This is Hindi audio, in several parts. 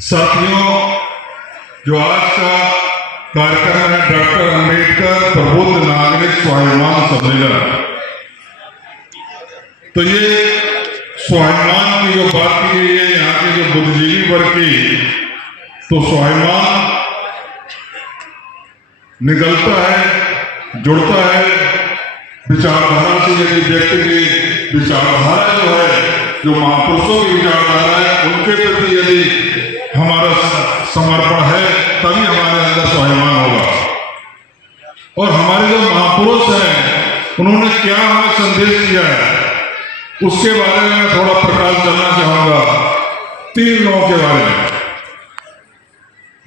साथियों, जो आज का कार्यक्रम है डॉक्टर अंबेडकर प्रबुद्ध नागरिक स्वाभिमान सम्मेलन, तो ये स्वाभिमान की जो बात की गई है यहाँ के जो बुद्धिजीवी वर्ग की, तो स्वाभिमान निकलता है, जुड़ता है विचारधारा से। यदि व्यक्ति की विचारधारा जो है, जो महापुरुषों की विचारधारा है, उनके प्रति यदि हमारा समर्पण है, तभी हमारे अंदर स्वाभिमान होगा। और हमारे जो महापुरुष हैं, उन्होंने क्या हमें संदेश दिया है, उसके बारे में मैं थोड़ा प्रकाश डालना चाहूंगा। 3 लोगों के बारे में,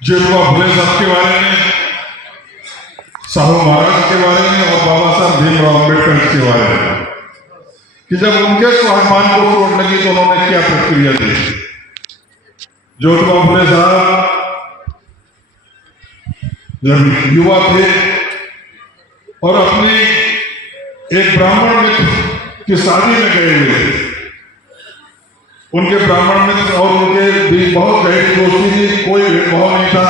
ज्योतिबा फुले साहब के बारे में, साहू महाराज के बारे में और बाबा साहब भीमराव अम्बेडकर के बारे में, कि जब उनके स्वाभिमान को चोट लगी तो उन्होंने क्या प्रतिक्रिया दी। ज्योतिबा फुले साहब जब युवा थे और अपने एक ब्राह्मण मित्र की शादी में गए हुए थे, उनके ब्राह्मण मित्र और उनके बीच बहुत गहरी दोस्ती थी, कोई भेदभाव नहीं था।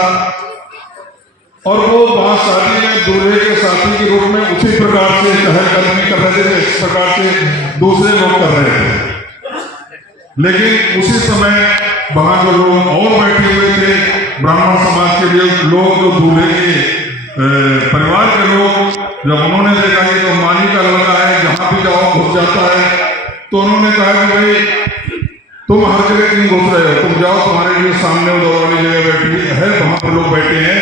और वो वहां शादी में दूल्हे के साथी के रूप में उसी प्रकार से चहलकदमी कर रहे थे, इस प्रकार से दूसरे लोग कर रहे थे। लेकिन उसी समय वहां जो लोग और बैठे हुए थे, ब्राह्मण समाज के लिए लोग, जो दूल्हे के परिवार के लोग, जब उन्होंने देखा कि तो मानी का लड़का है, जहां भी जाओ घुस जाता है, तो उन्होंने कहा कि भाई तुम हर जगह क्यों घुस रहे हो, तुम जाओ, तुम्हारे लिए सामने उधर वाली जगह बैठी है, वहां पर लोग बैठे हैं,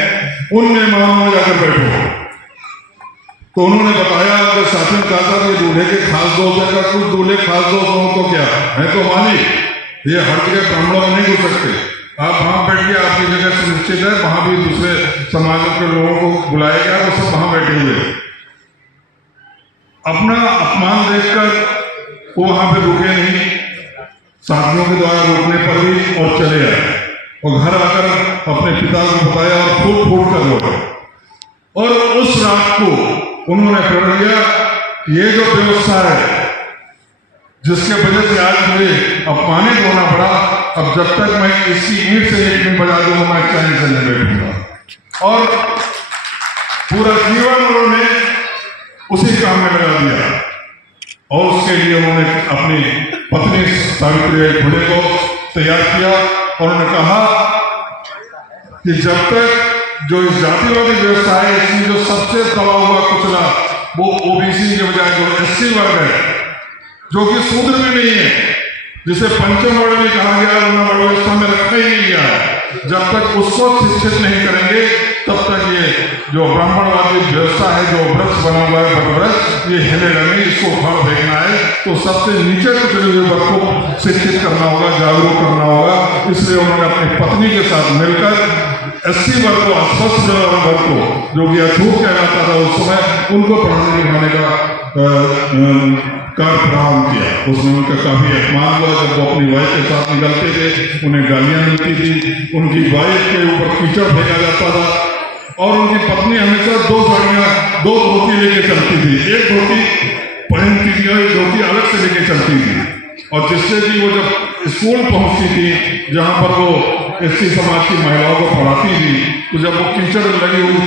उन मेहमानों में जाकर बैठो। तो उन्होंने बताया कि साथी ने कहा था कि दूल्हे के खास दोस्त है, कुछ दूल्हे खास दोस्त हो तो क्या है, तो मानी ये हर जगह ब्राह्मणों में नहीं घुस सकते, आप वहां बैठ के आपकी जगह सुनिश्चित है, वहां भी दूसरे समाज के लोगों को बुलाया गया, तो सब वहां बैठे हुए। अपना अपमान देखकर वो वहां पे रुके नहीं, साथियों के द्वारा रोकने पर भी और चले आए और घर आकर अपने पिता को बताया और फूट फूट कर रोए। और उस रात को उन्होंने प्रण लिया कि ये जो व्यवस्था है, जिसके वजह से आज मुझे अपमानित होना पड़ा, अब जब तक मैं इसकी ईंट से ईंट नहीं बजा दूंगा, मैं चैन से नहीं बैठूंगा। और पूरा जीवन उन्होंने उसी काम में लगा दिया। और उसके लिए उन्होंने अपनी पत्नी सावित्रीबाई फुले को तैयार किया और उन्होंने कहा कि जब तक जो इस जातिवादी व्यवस्था है, इसमें जो सबसे दबा हुआ कुचला वो ओबीसी के बजाय जो एससी वर्ग है, जो कि शूद्र भी नहीं है, जिसे पंचम वर्ग भी कहा गया, उन्होंने व्यवस्था में रखा ही नहीं गया है, जब तक उसको शिक्षित नहीं करेंगे, तब तक ये जो ब्राह्मणवादी व्यवस्था है, जो वृक्ष बना हुआ है वृक्ष, ये हिलेगा नहीं, इसको उखाड़ फेंकना है। तो सबसे नीचे कुछ वर्ग को शिक्षित करना होगा, जागरूक करना होगा। इसलिए उन्होंने अपनी पत्नी के साथ मिलकर 80 वर्ग को, अस्वस्थ वर्ग को, जो कि अछूत कहलाता था उस समय, उनको पढ़ाने लिखाने का कार्य प्रारंभ किया। उसमें उनका काफी अपमान हुआ। जब वो अपनी वाइफ के साथ निकलते थे, उन्हें गालियां मिलती थी, उनकी वाइफ के ऊपर कीचड़ फेंका जाता था। और उनकी पत्नी हमेशा 2 साड़ियां, 2 धोती लेके चलती थी, एक धोती पहनती थी और एक धोती अलग से लेके चलती थी। और जिससे कि वो जब स्कूल पहुंचती थी, जहां पर वो एससी समाज की महिलाओं को पढ़ाती थी, तो जब वो कीचड़ लगी हुई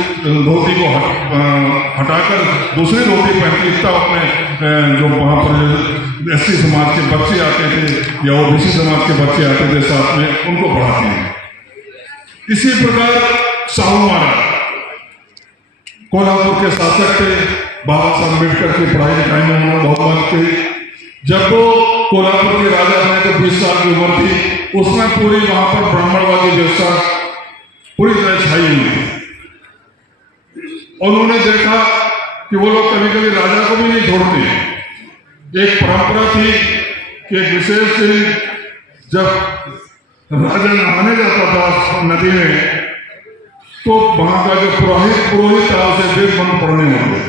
धोती को हटाकर दूसरी धोती पहनती, तब अपने जो वहाँ पर एससी समाज के बच्चे आते थे या ओबीसी समाज के बच्चे आते थे साथ में, उनको पढ़ाती थी। इसी प्रकार साहू महाराज कोल्हापुर के शासक थे। बाबा साहब अम्बेडकर की पढ़ाई लिखाई में उन्होंने बहुत मदद की। जब वो कोल्हापुर के राजा बने तो 20 साल की उम्र थी, उसमें पूरी वहां पर ब्राह्मणवादी व्यवस्था पूरी तरह छाई हुई थी। उन्होंने देखा कि वो लोग कभी कभी राजा को भी नहीं छोड़ते। एक परंपरा थी कि एक विशेष दिन जब राजा नहाने जाता था नदी में, तो वहां का जो पुरोहित था उसे वेद मंत्र पढ़ने होते।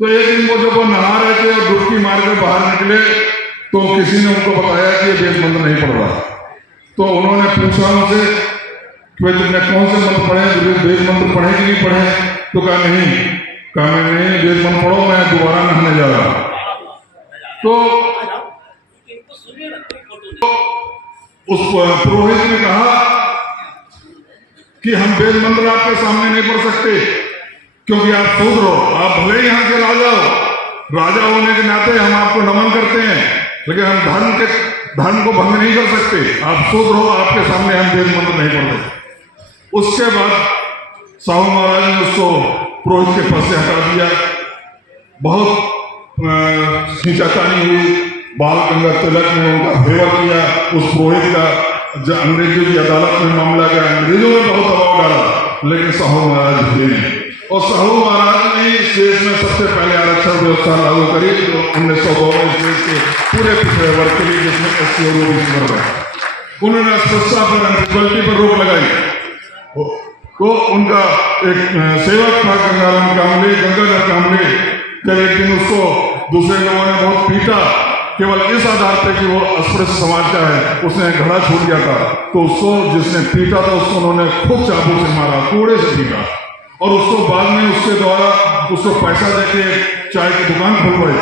तो एक दिन वो जब वो नहा रहे थे और डुबकी मारकर बाहर निकले, तो किसी ने उनको बताया कि वेद मंत्र नहीं पढ़ रहा। तो उन्होंने पूछा उनसे कि भाई तुमने कौन से मंत्र पढ़े, वेद मंत्र पढ़े कि नहीं पढ़े? तो कहा नहीं। कहा नहीं, वेद मंत्र पढ़ो, मैं दोबारा नहाने जा रहा। तो उस पुरोहित ने कहा कि हम वेद मंत्र आपके सामने नहीं पढ़ सकते, क्योंकि आप शूद्र हो, आप भले ही यहाँ के राजा हो, राजा होने के नाते हम आपको नमन करते हैं, लेकिन हम धर्म को भंग नहीं कर सकते। आप शूद्र हो, आपके सामने हम वेद मंत्र नहीं पढ़ सकते। उसके बाद साहू महाराज ने उसको पुरोहित के पद से हटा दिया। बहुत खींचातानी हुई, बाल गंगा तिलक ने उनका फेवर किया उस पुरोहित का। जब अंग्रेजों की अदालत में मामला गया, अंग्रेजों ने बहुत दबाव डाला, लेकिन साहू महाराज झुके नहीं। और साहू महाराज ने इस देश में सबसे पहले आरक्षण व्यवस्था लागू करी, जो 1902 में इस देश के पूरे पिछड़े वर्ग के लिए, जिसमें SC और OBC वर्ग है। उन्होंने अस्पृश्यता पर, अनइक्वालिटी पर रोक लगाई। तो उनका एक सेवक था गंगाधर कामले, जब एक दिन उसको दूसरे लोगों ने बहुत पीटा, केवल इस आधार पे कि वो अस्पृश्य समाज का है, उसने घड़ा छूट गया था, तो उसको जिसने पीटा था उसको उन्होंने खूब चाबू से मारा, कूड़े से पीटा, और उसको बाद में उसके द्वारा उसको पैसा देके चाय की दुकान खुलवाई।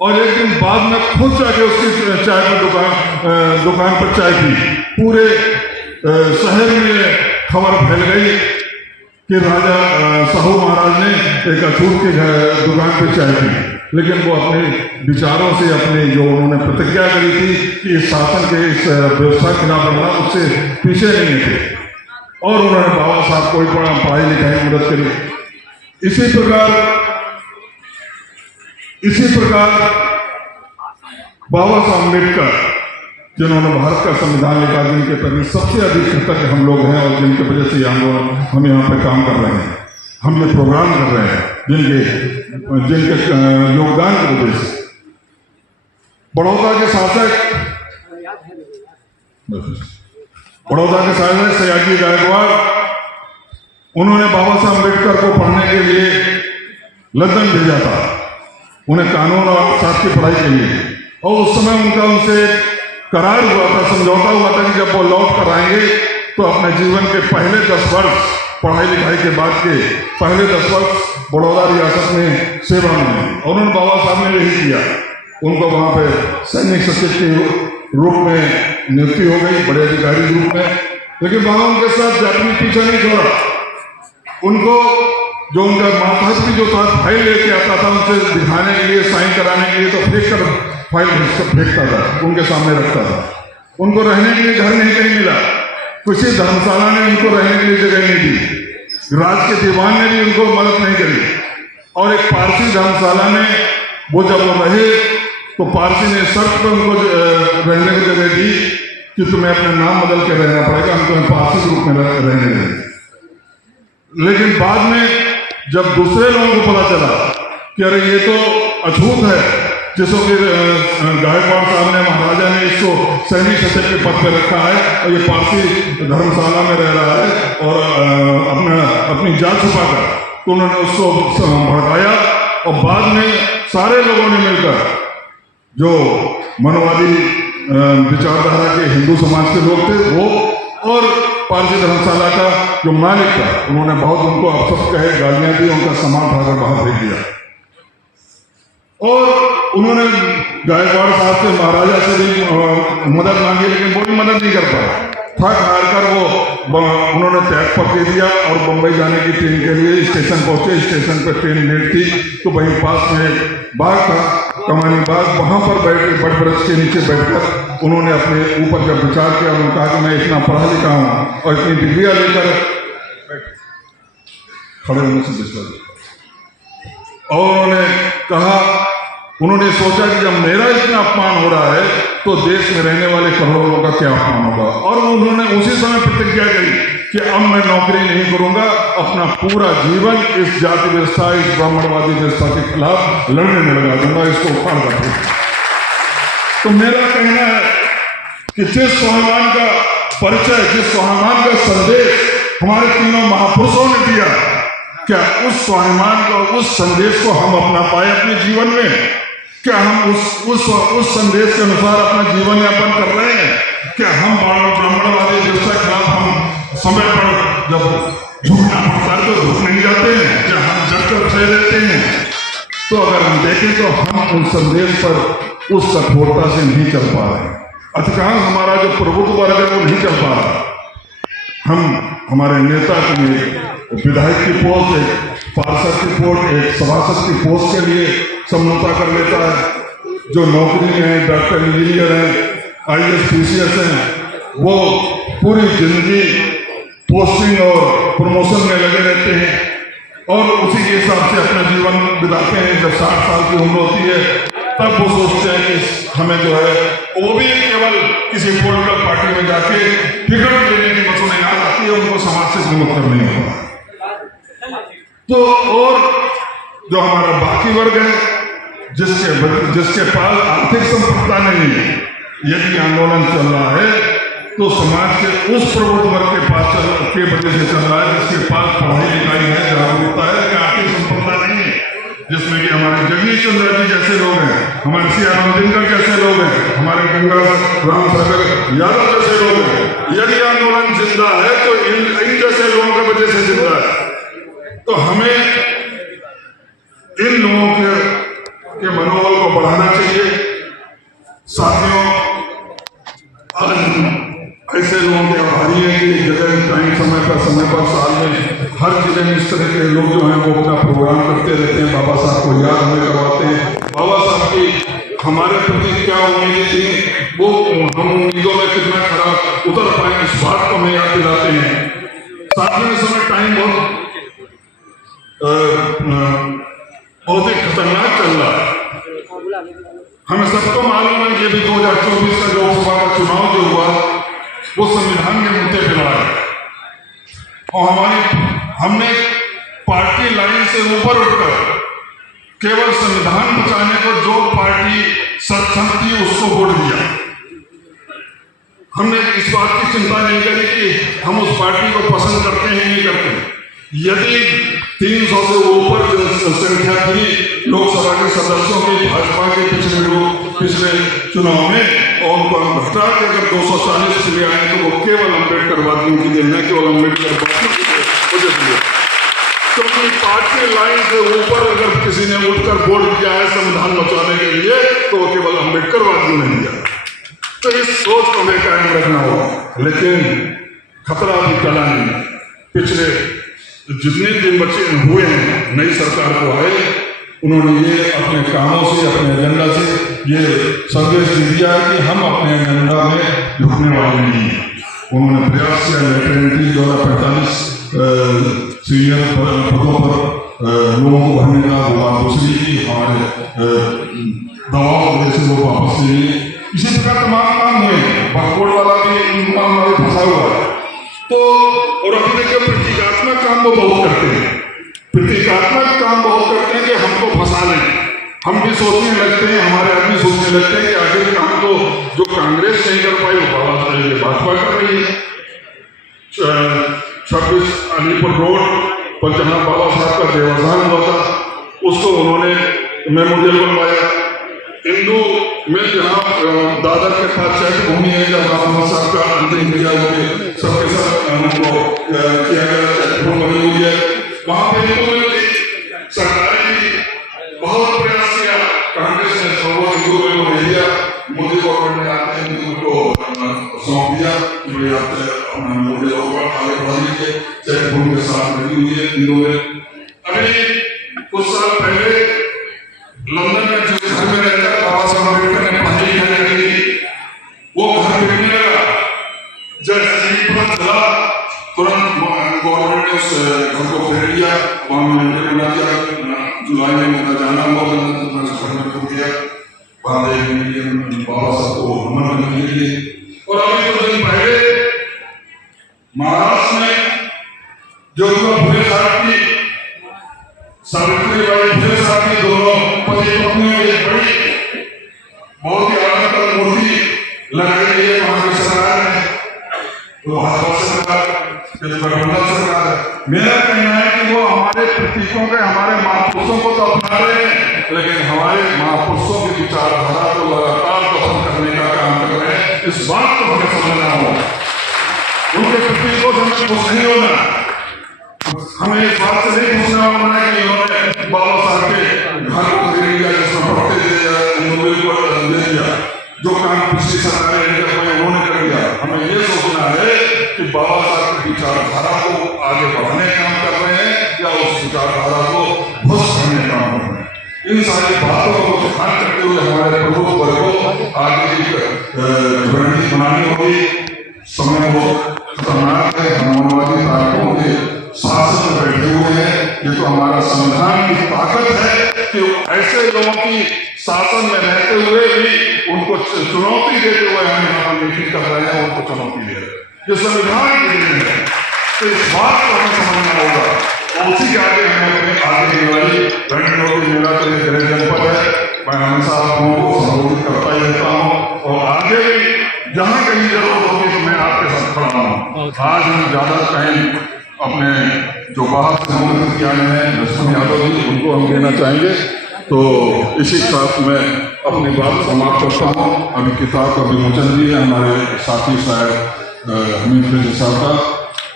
और एक दिन बाद में खुद जाके उसकी चाय पर दुकान पर चाय पी। पूरे शहर में खबर फैल गई कि राजा साहू महाराज ने एक अछूत के दुकान पर चाय पी, लेकिन वो अपने विचारों से, अपने जो उन्होंने प्रतिज्ञा करी थी कि इस शासन के, इस व्यवस्था के खिलाफ लड़ना, उससे पीछे नहीं थे, और उन्होंने बाबा साहब को पढ़ाई लिखाई मदद करी। इसी प्रकार बाबा साहब अम्बेडकर, जिन्होंने भारत का संविधान लिखा, जिनके प्रति सबसे अधिक कृतज्ञ हम लोग हैं, और जिनके वजह से हम यहाँ पे काम कर रहे हैं, हम ये प्रोग्राम कर रहे हैं, जिनके योगदान की वजह से। बड़ौदा के शासक सयाजी गायकवाड़, उन्होंने बाबा साहब अम्बेडकर को पढ़ने के लिए लंदन भेजा था, उन्हें कानून और शास्त्र की पढ़ाई के लिए। और उस समय उनका उनसे करार हुआ था, समझौता हुआ था कि जब वो लौट कर आएंगे तो अपने जीवन के पहले 10 वर्ष, पढ़ाई लिखाई के बाद के पहले 10 वर्ष बड़ौदा रियासत में सेवा में, और उन्होंने बाबा साहब ने यही किया। उनको वहाँ पे सैनिक सचिव के रूप में नियुक्ति हो गई, बड़े अधिकारी के रूप में। लेकिन बाबा उनके साथ जाति पीछा नहीं छोड़ा। उनको जो उनका मातहत जो था, फाइल लेके आता था उनसे दिखाने के लिए, साइन कराने के लिए, तो फेंक कर फाइल फेंकता था, उनके सामने रखता था। उनको रहने के लिए घर नहीं कहीं मिला, किसी धर्मशाला ने उनको रहने के लिए जगह नहीं दी, राज के दीवान ने भी उनको मदद नहीं करी। और एक पारसी धर्मशाला में वो जब वो रहे तो पारसी ने शर्त पर उनको रहने की जगह दी कि तुम्हें अपना नाम बदल के रहना पड़ेगा, हम तुम्हें पारसी के रूप में रहने देंगे। लेकिन बाद में जब दूसरे लोगों को पता चला कि अरे ये तो अछूत है, जिसको कि गायकवाड़ साहब ने, महाराजा ने इसको सैनिक सचिव के पद पर रखा है, और ये पारसी धर्मशाला में रह रहा है और अपनी जात छुपाकर, तो उन्होंने उसको भड़काया। और बाद में सारे लोगों ने मिलकर, जो मनोवादी विचारधारा के हिंदू समाज के लोग थे वो, और पारसी धर्मशाला का जो मालिक था, उन्होंने बहुत उनको अपशब्द कहे, गालियां दी, उनका सामान उठाकर बाहर भेज दिया। और उन्होंने गायकवाड़ साहब से, महाराजा से भी मदद मांगी, लेकिन वो भी मदद नहीं कर पाया। थक हार कर वो उन्होंने त्याग पत्र दिया और बम्बई जाने की ट्रेन के लिए स्टेशन पहुंचे। स्टेशन पर ट्रेन लेट थी, तो वहीं पास में एक बाग था, कमानी बाग, वहां पर बैठ बट वृक्ष के नीचे बैठकर उन्होंने अपने ऊपर जब विचार किया, उन्होंने कहा कि मैं इतना पढ़ा लिखा हूँ और इतनी डिग्रियां लेकर, खड़े होने से विश्वास, और उन्होंने कहा, उन्होंने सोचा कि जब मेरा इतना अपमान हो रहा है तो देश में रहने वाले करोड़ों लोगों का क्या अपमान होगा। और उन्होंने उसी समय प्रतिज्ञा करी कि अब मैं नौकरी नहीं करूंगा, अपना पूरा जीवन इस जाति व्यवस्था, इस ब्राह्मणवादी व्यवस्था के खिलाफ लड़ने में लगा दूंगा, इसको उखाड़ कर। तो मेरा कहना है कि जिस स्वाभिमान का परिचय, जिस स्वाभिमान का संदेश हमारे तीनों महापुरुषों ने दिया, क्या उस स्वाभिमान को, उस संदेश को हम अपना पाए अपने जीवन में? क्या हम उस संदेश के अनुसार अपना जीवन यापन कर रहे हैं? क्या हम ब्राह्मणवादी व्यवस्था के खिलाफ हम समय पर जब झुकना पड़ता है तो झुक नहीं जाते हैं? क्या हम जटकर सह लेते हैं? तो अगर हम देखें तो हम उस संदेश पर उस कठोरता से नहीं चल पा रहे हैं। अधिकांश हमारा जो प्रभुत्व वर्ग है वो नहीं चल पा रहा। हमारे नेता के लिए विधायक की पोस्ट, एक पार्षद की पोस्ट, एक सभासद की पोस्ट के लिए समझौता कर लेता है। जो नौकरी में है, डॉक्टर, इंजीनियर हैं, IAS PCS हैं, वो पूरी जिंदगी पोस्टिंग और प्रमोशन में लगे रहते हैं और उसी के हिसाब से अपना जीवन बिताते हैं। जब 60 साल की उम्र होती है तब वो सोचते हैं कि हमें जो है, वो भी केवल किसी पॉलिटिकल पार्टी में जाके टिकट लेने की बस उन्हें याद आती है, उनको समाज से विमुक्त नहीं होता। तो और जो हमारा बाकी वर्ग है, जिसके पास आर्थिक संपदा नहीं है, यदि आंदोलन चल रहा है तो समाज के उस प्रबुद्ध वर्ग के पास के वजह से चल रहा है जिसके पास पढ़ाई लिखाई है, जागरूकता है, कि आर्थिक संपदा नहीं है, जिसमें कि हमारे जगदीश चंद्र जी जैसे लोग हैं, हमारे सियाराम दिनकर जैसे लोग हैं, हमारे गंगा राम सागर यादव जैसे लोग हैं। यदि आंदोलन जिंदा है तो इन जैसे लोगों की वजह से जिंदा है। तो हमें इन लोगों के मनोबल को बढ़ाना चाहिए। साथियों, ऐसे लोगों के आभारी है कि जगह टाइम समय पर साल में हर जिले में इस तरह के लोग जो हैं वो अपना प्रोग्राम करते रहते हैं, बाबा साहब को याद हमें करवाते हैं। बाबा साहब की हमारे प्रति क्या उम्मीदें थी, वो हम उम्मीदों में कितना खरा उतर पाए, इस बात को हमें याद दिलाते हैं। साथ में इस समय टाइम बहुत ही खतरनाक चल रहा है। हमें सबको मालूम है कि 2024 का लोकसभा का चुनाव जो हुआ वो संविधान के मुद्दे पे लड़ा है और हमने पार्टी लाइन से ऊपर उठकर केवल संविधान बचाने को जो पार्टी सक्षम थी उसको वोट दिया। हमने इस बात की चिंता नहीं करी कि हम उस पार्टी को पसंद करते हैं नहीं करते। यदि 300 से ऊपर संख्या थी लोकसभा के सदस्यों की भाजपा के पिछले चुनाव में, और उनको हम घटा के अगर 240 के लिए आए तो वो केवल अम्बेडकर वादियों की देन है, केवल अम्बेडकर वादियों की वजह से। क्योंकि पार्टी लाइन से ऊपर अगर किसी ने उठकर वोट किया है संविधान बचाने के लिए तो वो केवल अम्बेडकर वादियों ने दिया। तो इस सोच को हमें कायम रखना होगा। लेकिन खतरा भी टला नहीं। पिछले जितने दिन बच्चे हुए हैं नई सरकार को आए, उन्होंने ये अपने कामों से, अपने एजेंडा से ये संदेश दे दिया है कि हम अपने एजेंडा में रुकने वाले नहीं हैं। उन्होंने प्रयास किया लेटरेंटी द्वारा 45 सीनियर पदों पर लोगों को भरने का, वो दूसरी की हमारे दबाव वजह से वो वापस ले लिए। इसी प्रकार तमाम काम हुए। बककोट वाला भी मामला में फंसा हुआ है। तो और अपने जो प्रतीकात्मक काम वो बहुत करते हैं, प्रतीकात्मक काम बहुत करते हैं कि हमको फंसा लें। हम भी सोचने लगते हैं, हमारे आदमी सोचने लगते हैं कि आखिर काम तो जो कांग्रेस नहीं कर पाई वो भाजपा कर रही है। 26 अलीपुर रोड पर जहाँ बाबा साहब का देवस्थान हुआ था उसको उन्होंने मेमोरियल बनवाया। हिंदू में जहाँ दादर के पास चैट भूमि है, जब बाबा साहब का अंतिम क्रिया हुई सबके साथ उनको किया गया, चैट भूमि बनी हुई है। वहाँ पे सरकार की बहुत प्रयास किया, कांग्रेस ने सर्व हिंदू को ले लिया, मोदी गवर्नमेंट ने आते हैं उनको सौंप दिया कि भाई आप अपना मोदी आगे बढ़ा लीजिए। चैट भूमि के साथ बनी हुई है हिंदू में। अभी कुछ साल पहले लंदन में जिस घर में रहकर बाबा साहब अम्बेडकर ने पढ़ाई लिखाई करी थी वो घर बिकने लगा। जैसे ही पता चला तुरंत गवर्नमेंट ने उस घर को फेर लिया। वहां मैंने बना दिया, जुलाई में मेरा जाना हुआ तो मैं घर में रुक गया बाबा साहब को नमन करने के लिए। और अभी कुछ दिन पहले महाराष्ट्र में जो फुले साहब की सावित्रीबाई फुले साहब की दोनों पति पत्नियों की एक बड़ी बहुत ही आदर मूर्ति लगाई गई है वहां की सरकार ने, तो भाजपा सरकार, गठबंधन सरकार। मेरा कहना है कि वो हमारे प्रतीकों के, हमारे महापुरुषों को तो अपना रहे हैं लेकिन हमारे महापुरुषों की विचारधारा को लगातार दफन करने का काम कर रहे हैं। इस बात को हमें समझना होगा। उनके प्रतीकों से हमें खुश नहीं होना। हमें इस बात से नहीं पूछना होना कि उन्होंने बाबा साहब के घर को खरीद लिया, जिसमें पढ़ते दे दिया, जो काम पिछली सरकारें कि बाबा साहब की विचारधारा को आगे बढ़ाने का काम कर रहे हैं या उस विचारधारा को ध्वस्त करने का काम कर रहे हैं। इन सारी बातों को ध्यान करते हुए हमारे प्रमुख वर्ग को आगे की रणनीति बनानी होगी। समय बहुत खतरनाक है, हम मानववादी ताकतों के शासन में बैठे हुए हैं। ये तो हमारा संविधान की ताकत है कि ऐसे लोगों की शासन में रहते हुए भी उनको चुनौती देते हुए हम यहाँ मीटिंग कर रहे हैं, उनको चुनौती दे रहे हैं। ये संविधान की देन है, तो इस बात को हमें समझना होगा। और उसी के आगे हमें अपने आगे की वाली रणनीति, मेरा तो एक गृह जनपद है, मैं हमेशा आप लोगों को संबोधित करता ही रहता हूँ और आगे भी जहाँ कहीं जरूरत होगी तो मैं आपके साथ खड़ा हूँ। आज हम ज्यादा टाइम अपने जो बाहर से संबोधित किए हैं लक्ष्मण यादव जी, उनको हम देना चाहेंगे। तो इसी के साथ मैं अपनी बात समाप्त करता हूँ। अभी किताब का विमोचन भी है हमारे साथी साहब हमीद मिर्जा साहब का,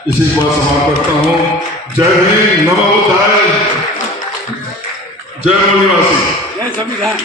इसी के बाद समाप्त करता हूँ। जय हिंद, नमो बुद्धाय, जय मौलिवासी, जय संविधान।